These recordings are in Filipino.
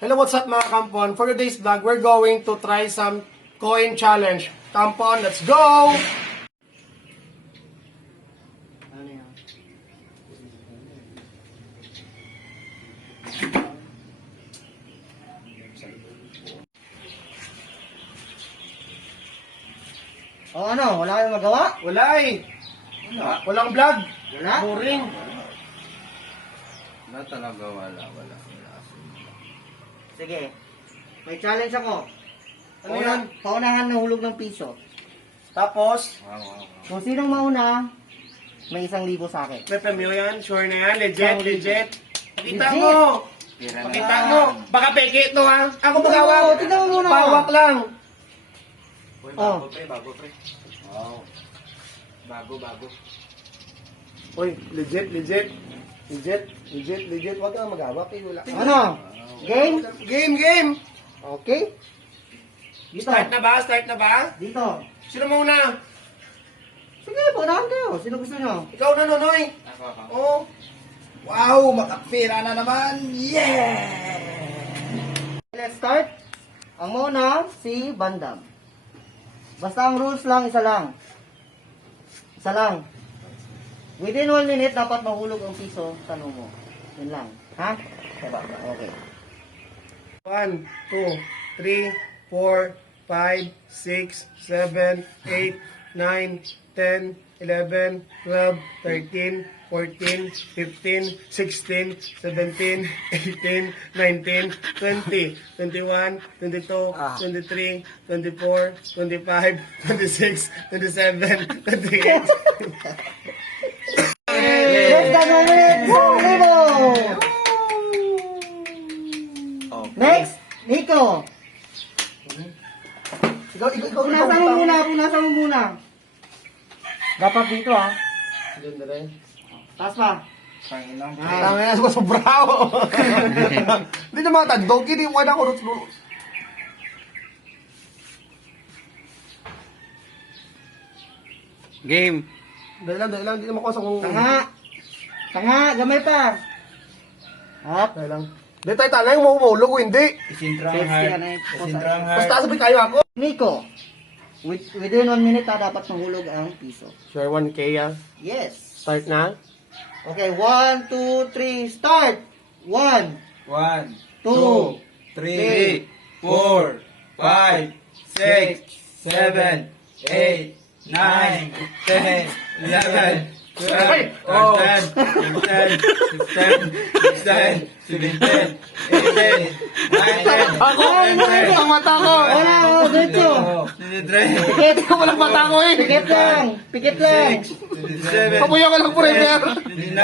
Hello, what's up mga kampon? For today's vlog, we're going to try some coin challenge. Kampon, let's go! Ano yan? O ano, wala kayong magawa? Wala eh. Walang vlog. Wala? Boring. Wala talaga, wala. Sige, may challenge ako. Ano yan? Paunahan na hulog ng piso. Tapos, Wow. Kung sinong mauna, may 1,000 sa akin. may premyo yan. Sure na yan. Legit, legit. Pakita Legit. mo. Pira na. Pakita mo. Baka peke ito ha. Ako Oo, magawak. tignan mo muna. Pawak lang. Uy, Oh. bago pre. Wow. Bago. Uy, legit, legit. Legit. Huwag kang magawak eh. Wala. Ano? Game? Game. Okay. Dito. Start na ba? Dito. Sino muna? Sige, paunahan kayo. Sino gusto nyo? Ikaw na, Nonoy. Ako. Oh. Wow, makapira na naman. Let's start. Ang muna, si Bandam. Basta ang rules lang, isa lang. Within 1 minute, dapat mahulog ang piso. Tanong mo. Yun lang. Ha? Okay. 1, 2, 3, 4, 5, 6, 7, 8, 9, 10, 11, 12, 13, 14, 15, 16, 17, 18, 19, 20, 21, 22, 23, 24, 25, 26, 27, 28. Let's go, minute. Libo! Next, Nico. Punasan mo muna. Dapat dito, ha? Ganda rin. Taas pa. Panginang Tangina ko sobrao. Hindi na matandog, hindi mo na ko ruts. Game. Dahil lang, hindi naman ko sa kung... Tanga, gamay pa. Hop. Dahil lang. Dahil tayo talay, mahulog o hindi. Isintrang Safety heart. ano eh. Isintrang heart. Basta sabi kayo ako. Nico. Within 1 minute, dapat mahulog ang piso. Sure, 1K ah. Yes. Start na. Okay, 1, 2, 3, start! 1, 1, 2, 3, 4, 5, 6, 7, 8, 9, 10, 11, 12, 13, 14, 15, 16, 17, 18, 19, Ang mata ko! Wala, dito. 23, Pikit. Walang mata ko eh! Pikit lang. 27, Pabuya ko lang forever! 29,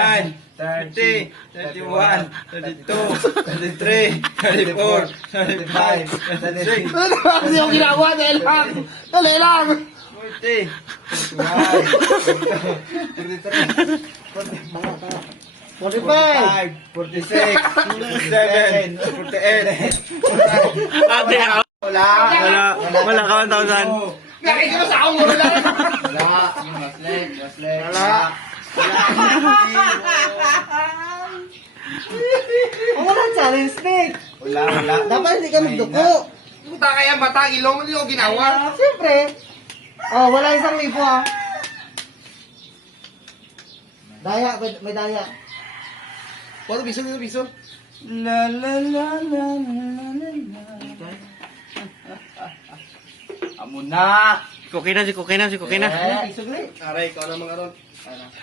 30, 31, 32, 33, 34, 35, 36, Hindi ako ginawa, dahil lang! Dali lang! 40, 41, 45. 45, 46, 47, 48, Ate, wala ka 1,000. nakikita mo sa akong muro lang! Wala, yung maslet. Oh, wala challenge stick. Wala. Dapat hindi ka magduko. Puta kaya mata, ilong, hindi ko ginawa. Siyempre. Oh, wala 1,000 ha. Daya, may daya. Paano biso? La la la la la la la. Amo na. Kuki na. Sugli. Aray, ikaw na mga ron.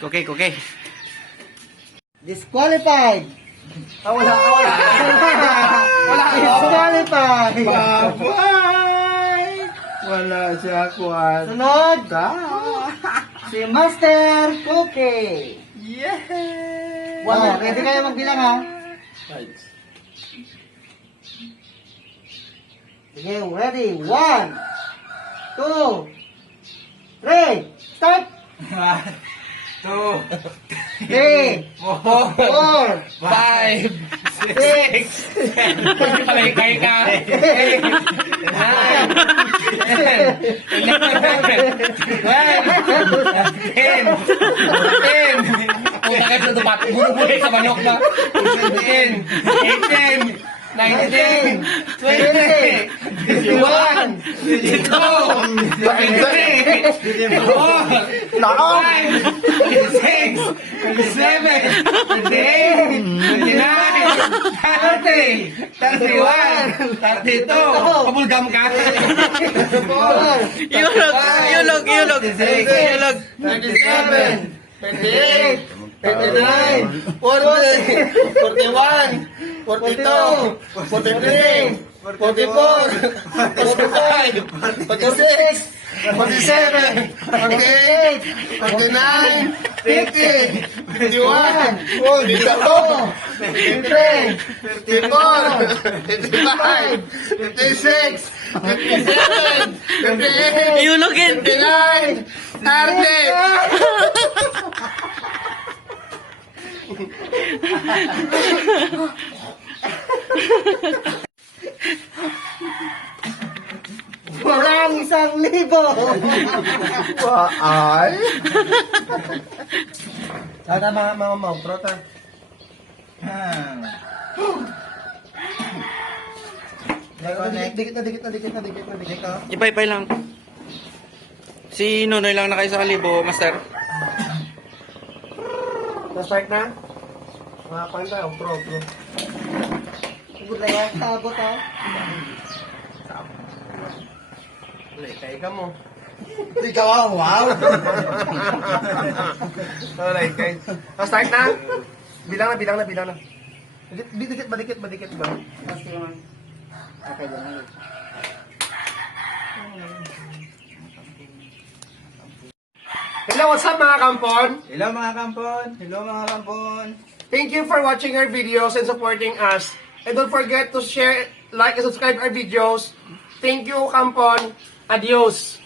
Kuki. Disqualified. Wala. Disqualified. Bye. Wala siya kuwan. Sunod. Si Master Cookie. Yeah. Wow, ready kayo magbilang ha? Sige, ready. 1, 2, 3, start! 2, 3, 4, 4, 5, 6, Palagay ka! 10! Puta ka sa dupat, bunubuhay sa manok na! 17, 18! 19, 20, 21, 22, 23, 24, 25, 26, 27, 28, 29, 30, 31, 32, pabulgam ka. Yulog. 27, 28, 29, 40, 41, 42, 43, 44, 45, 46, 47, 48, 49, 50, 51, 52, 53, 54, 55, 56, 57, 58, Yulogin. 59, 30. Parang 1,000. Ay. Tata mga mautro ta. Dikit na. Ipay lang. Si Nonoy lang na kayo sa kalibo, master. Na-start na? Mga panta, outro. Good na yan. Tabot ha. Ulit, kaya ka mo. Ikaw ang wow. Alright, guys. Na-start na? Bilang na. Dikit ba? Kasi naman. Okay, ganun. Hello, what's up mga kampon? Hello mga kampon. Thank you for watching our videos and supporting us. And don't forget to share, like, and subscribe our videos. Thank you, kampon. Adios.